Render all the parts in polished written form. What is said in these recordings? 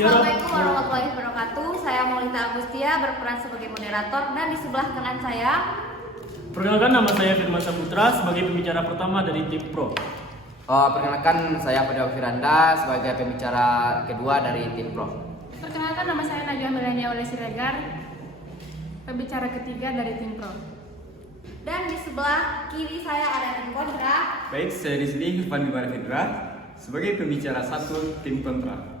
Assalamualaikum warahmatullahi wabarakatuh. Saya Maulita Agustia berperan sebagai moderator dan di sebelah kanan saya. Perkenalkan, nama saya Firman Saputra sebagai pembicara pertama dari tim Pro. Perkenalkan, saya Fadil Firanda sebagai pembicara kedua dari tim Pro. Perkenalkan, nama saya Najwa Melania Oleh Siregar, pembicara ketiga dari tim Pro. Dan di sebelah kiri saya ada tim kontra. Baik, saya di sini Irfan Dimar Fitra sebagai pembicara satu tim kontra.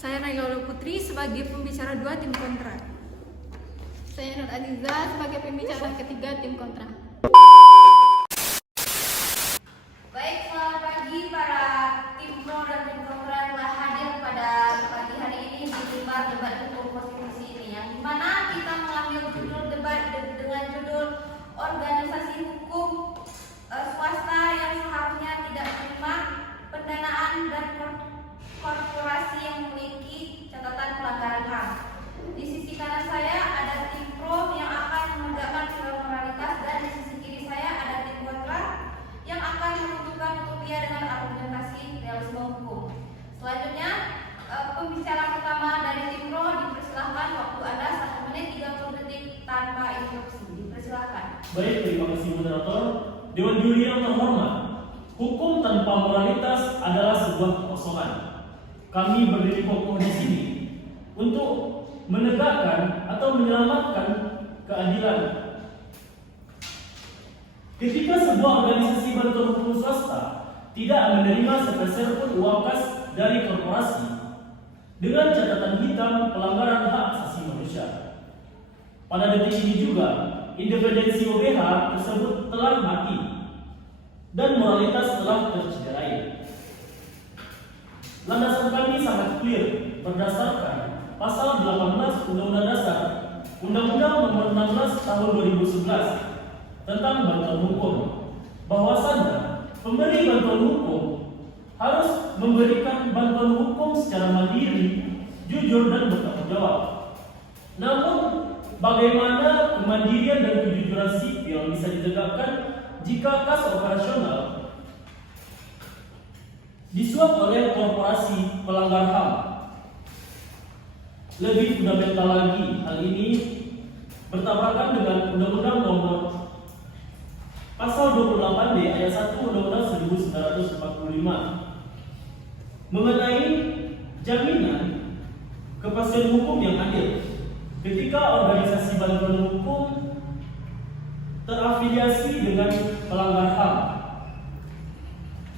Saya Naila Putri sebagai pembicara dua tim kontra. Saya Nur Aziza sebagai pembicara ketiga tim kontra. Baik, selamat pagi para tim pro dan tim kontra yang telah hadir pada pagi hari ini di Mimbar Debat Hukum Konstitusi ini, yang dimana kita mengambil judul debat dengan judul organisasi hukum swasta yang seharusnya tidak menerima pendanaan dan korporasi yang memiliki catatan pelanggaran HAM. Di sisi kanan saya ada tim pro yang akan menegakkan pilar moralitas, dan di sisi kiri saya ada tim kontra yang akan menentukan utopia dengan argumentasi realisme hukum. Selanjutnya, pembicara pertama dari tim pro dipersilahkan, waktu Anda 1 menit 30 detik tanpa interupsi. Dipersilahkan. Baik, terima kasih moderator. Dewan juri yang terhormat, hukum tanpa moralitas adalah sebuah kekosongan. Kami berdiri kokoh di sini untuk menegakkan atau menyelamatkan keadilan. Ketika sebuah organisasi bantuan hukum swasta tidak menerima sepeser pun uang kas dari korporasi dengan catatan hitam pelanggaran hak asasi manusia, pada detik ini juga independensi OBH tersebut telah mati dan moralitas telah tercederai. Landasan kami sangat clear berdasarkan Pasal 18 Undang-Undang Dasar Undang-Undang Nomor 16 Tahun 2011 tentang bantuan hukum, bahwasannya pemberi bantuan hukum harus memberikan bantuan hukum secara mandiri, jujur dan bertanggung jawab. Namun, bagaimana kemandirian dan kejujuran sipil bisa ditegakkan jika kas operasional disuap oleh korporasi pelanggar HAM? Lebih fundamental lagi, hal ini bertabrakan dengan Undang-Undang Nomor Pasal 28D Ayat 1 Undang-Undang 1945 mengenai jaminan kepastian hukum yang adil ketika organisasi bantuan hukum terafiliasi dengan pelanggar HAM.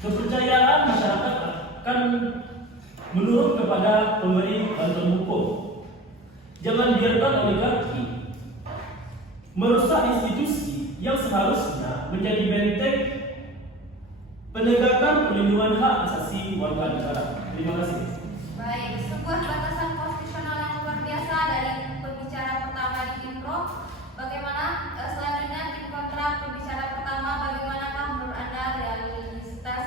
Kepercayaan masyarakat akan menurun kepada pemberi bantuan hukum. Jangan biarkan oligarki merusak institusi yang seharusnya menjadi benteng penegakan perlindungan hak asasi warga negara. Terima kasih. Baik, sebuah batasan konstitusional yang luar biasa dari pembicara pertama di tim pro. Bagaimana selanjutnya tim kontra pembicara pertama, bagaimanakah menurut Anda realitas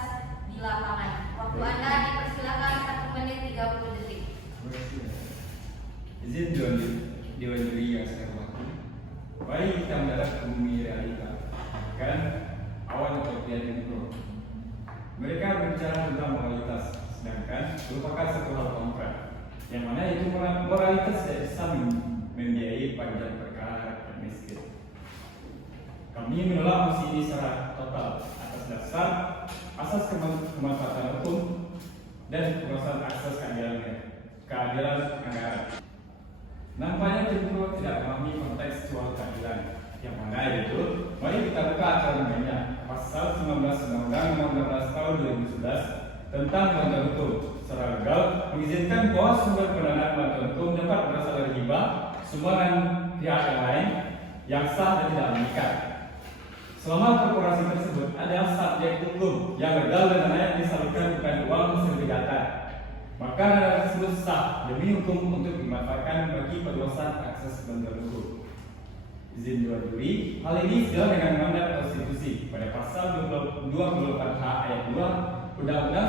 di lapangan? Waktu Anda dipersilakan 1 menit 30 detik. Izin Dewan Juri yang saya hormati, mari kita mendarat ke bumi realita, kan awan utopia tim Pro. Mereka berbicara tentang moralitas, sedangkan merupakan satu hal kontra, yang mana itu moralitas tidak bisa membiayai panjang perkara rakyat miskin. Kami menolak mosi ini secara total atas dasar asas kemanfaatan hukum dan penguasaan akses keadilan anggaran. Nampaknya tim Pro tidak memahami konteks soal keadilan, yang mana yaitu, mari kita buka aturan mainnya. Pasal 19 Undang-Undang Nomor 16 Tahun 2011 tentang bantuan hukum secara legal mengizinkan bahwa sumber pendanaan bantuan hukum dapat berasal dari hibah, sumbangan pihak yang lain yang sah dan tidak mengikat. Selama korporasi tersebut adalah subjek hukum yang legal dan dana yang disalurkan bukan uang hasil kejahatan, maka dana tersebut sah demi hukum untuk dimanfaatkan bagi perluasan akses bantuan hukum. Izin Dewan Juri, hal ini sejalan dengan mandat konstitusi pada pasal 24H ayat 2 Undang-Undang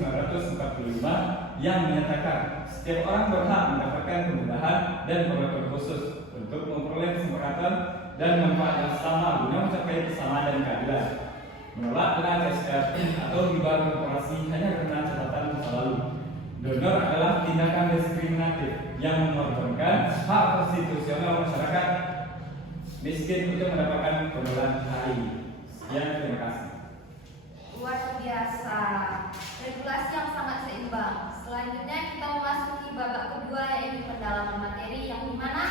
1945 yang menyatakan setiap orang berhak mendapatkan kemudahan dan perlakuan khusus untuk memperoleh kesempatan dan manfaat yang sama guna mencapai kesamaan dan keadilan. Menolak dana TSR atau hibah korporasi hanya karena catatan masa lalu Donor adalah tindakan diskriminatif yang mengorbankan hak konstitusional masyarakat miskin untuk mendapatkan pendonoran HI. Sekian, terima kasih. Luar biasa, regulasi yang sangat seimbang. Selanjutnya kita memasuki babak kedua, yaitu pendalaman materi, yang dimana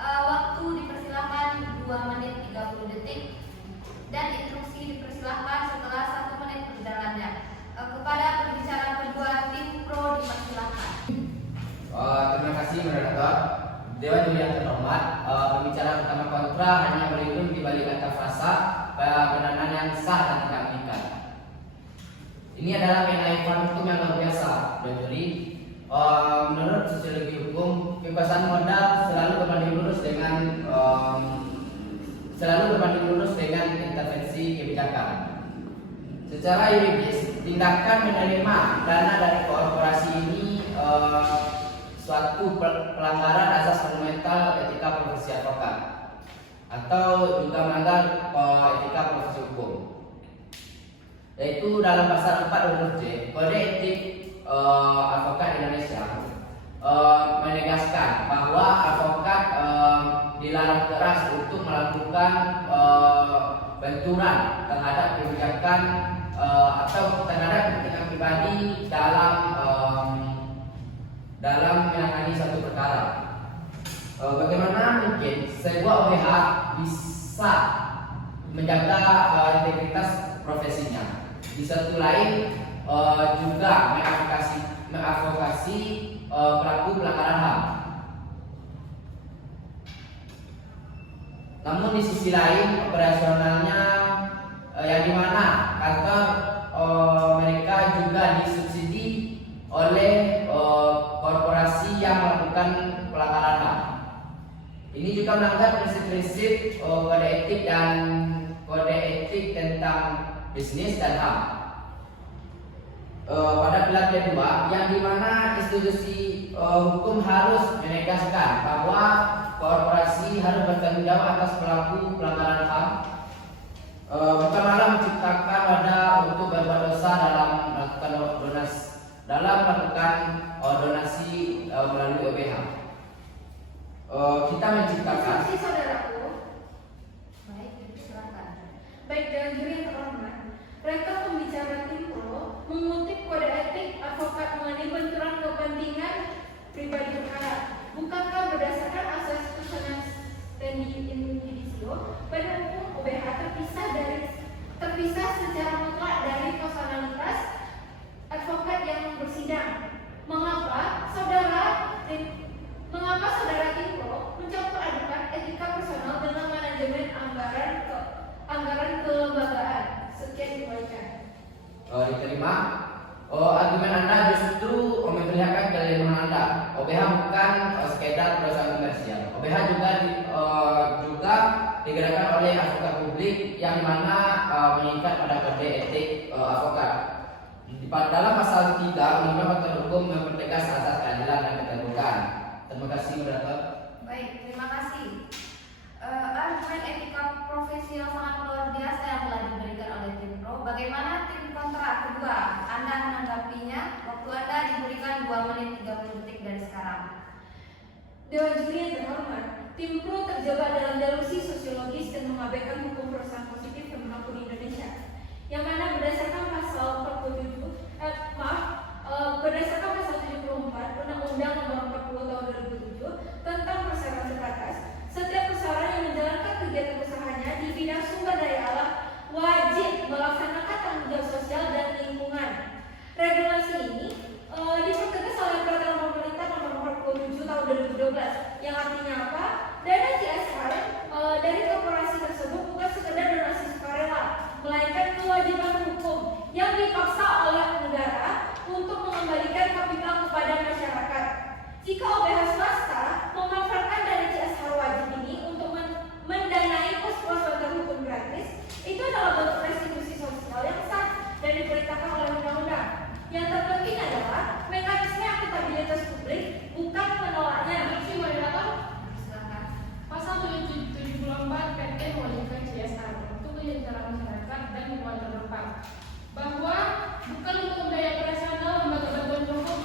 waktu dipersilakan 2 menit 30 detik dan instruksi dipersilakan setelah 1 menit berjalannya. Kepada pembicara kedua, tim pro dipersilakan. Terima kasih moderator. Dewan Juri yang terhormat, pembicara pertama kontra hanya berlindung di balik kata frasa pendanaan yang sah dan tidak mengikat. Ini adalah kenaifan hukum yang luar biasa, Dewan Juri. Menurut sosiologi hukum, kebebasan modal selalu berbanding lurus dengan intervensi kebijakan. Secara yuridis, tindakan menerima dana dari korporasi ini suatu pelanggaran asas fundamental etika profesi advokat atau juga melanggar etika profesi hukum, yaitu dalam pasal 4 huruf J Kode Etik Advokat Indonesia menegaskan bahwa advokat dilarang keras untuk melakukan benturan terhadap kebijakan atau terhadap kepentingan pribadi dalam menangani suatu perkara. Bagaimana mungkin sebuah OBH bisa menjaga integritas profesinya, di satu lain juga mengadvokasi pelaku pelanggaran HAM. Namun di sisi lain operasionalnya yang dimana kantor mereka juga disubsidi oleh korporasi yang melakukan pelanggaran HAM. Ini juga melanggar prinsip-prinsip kode etik tentang bisnis dan HAM. Pada pilar kedua, yang dimana institusi hukum harus menegaskan bahwa korporasi harus bertanggung jawab atas pelaku pelanggaran HAM, bukan malah menciptakan wadah untuk berbuat dosa dalam melakukan donasi melalui OBH. Kita menciptakan. Instruksi saudaraku. Baik, silakan. Baik, Dewan Juri yang terhormat, rektor pembicara tim pro mengutip kode etik advokat mengenai benturan kepentingan pribadi perkara. Bukankah berdasarkan asas putusan standi individuo, badan hukum OBH terpisah secara mutlak dari personalitas advokat yang bersidang? Mengapa saudara tim pro mencampur adukan etika personal dengan manajemen anggaran kelembagaan? Sekian dibacakan. Diterima. Argumen Anda justru memperlihatkan kelemahan Anda. OBH bukan sekedar perusahaan komersial. OBH juga digerakkan oleh advokat publik yang dimana mengikat pada kode etik advokat. Dalam pasal 3 Undang-Undang Fakta Hukum mempertegas asas keadilan dan keterbukaan. Terima kasih, moderator. Baik, terima kasih. Argumen etika profesi yang sangat luar biasa yang telah diberikan oleh tim pro. Bagaimana tim kontra kedua? Anda menanggapinya? Waktu Anda diberikan 2 menit 30 detik dari sekarang. Dewan Juri yang terhormat, tim pro terjebak dalam delusi sosiologis dan mengabaikan hukum perusahaan positif yang berlaku di Indonesia, yang mana berdasarkan pasal 74 Undang-Undang Nomor 40 Tahun 2007 tentang persaingan terbatas, setiap perusahaan yang menjalankan kegiatan usahanya di bidang sumber daya alam wajib melaksanakan tanggung jawab sosial dan lingkungan. Regulasi ini dipertegas oleh Peraturan Pemerintah Nomor 47 Tahun 2012, yang artinya apa? Dana CSR dari korporasi tersebut bukan sekedar donasi sukarela, melainkan kewajiban hukum yang dipaksa oleh negara untuk mengembalikan kapital kepada masyarakat. Jika OBH swasta memanfaatkan dana CSR wajib ini untuk mendanai pos-pos bantuan hukum gratis, itu adalah bentuk restitusi sosial yang sah dan diperintahkan oleh undang-undang. Yang terpenting adalah mekanisme akuntabilitas publik, bukan menolaknya. Instruksi moderator. Silakan. Pasal 74 PT mewajibkan CSR untuk kesejahteraan masyarakat dan lingkungan terdepan, bahwa bukan untuk daya operasional lembaga bantuan hukum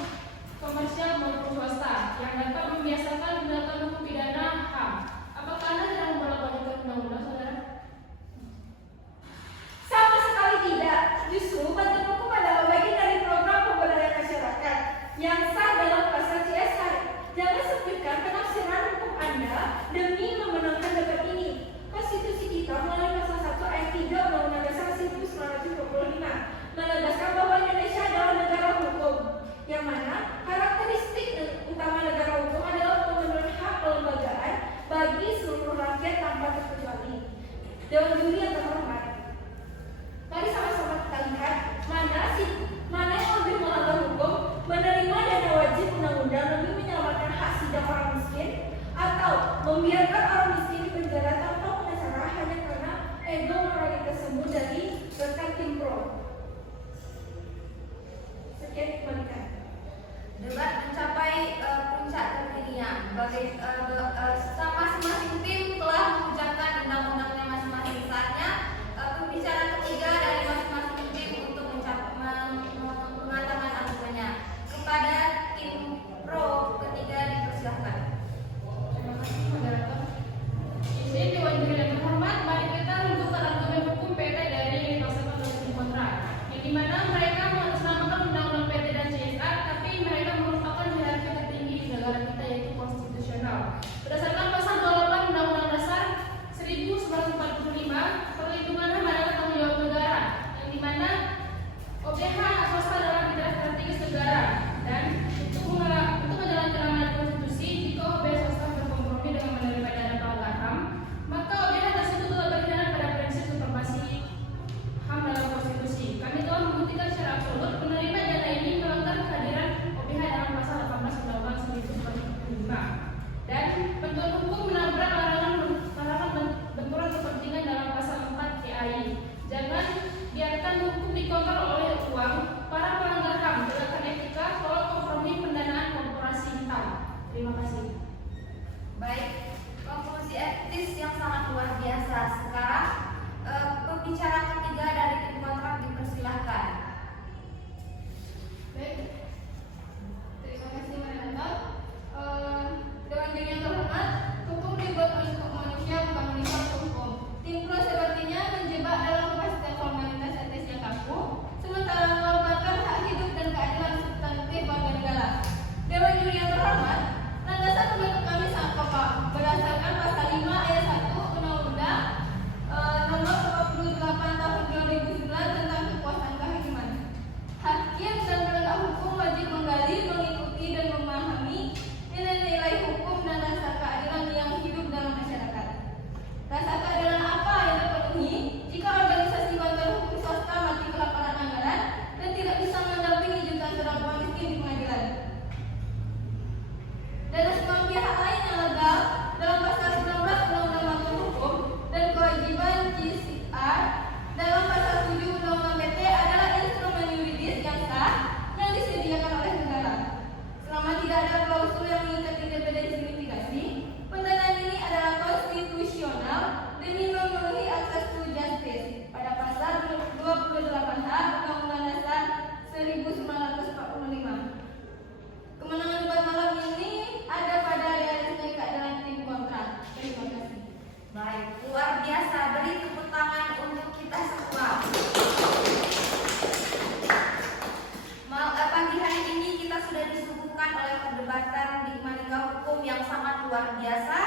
perdebatan di Manika Hukum yang sangat luar biasa,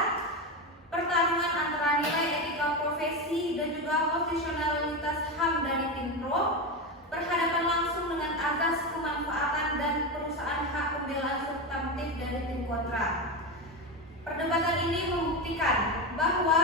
pertarungan antara nilai etika profesi dan juga konstitusionalitas HAM dari tim pro, berhadapan langsung dengan azas kemanfaatan dan perusahaan hak pembelaan substantif dari tim kontra. Perdebatan ini membuktikan bahwa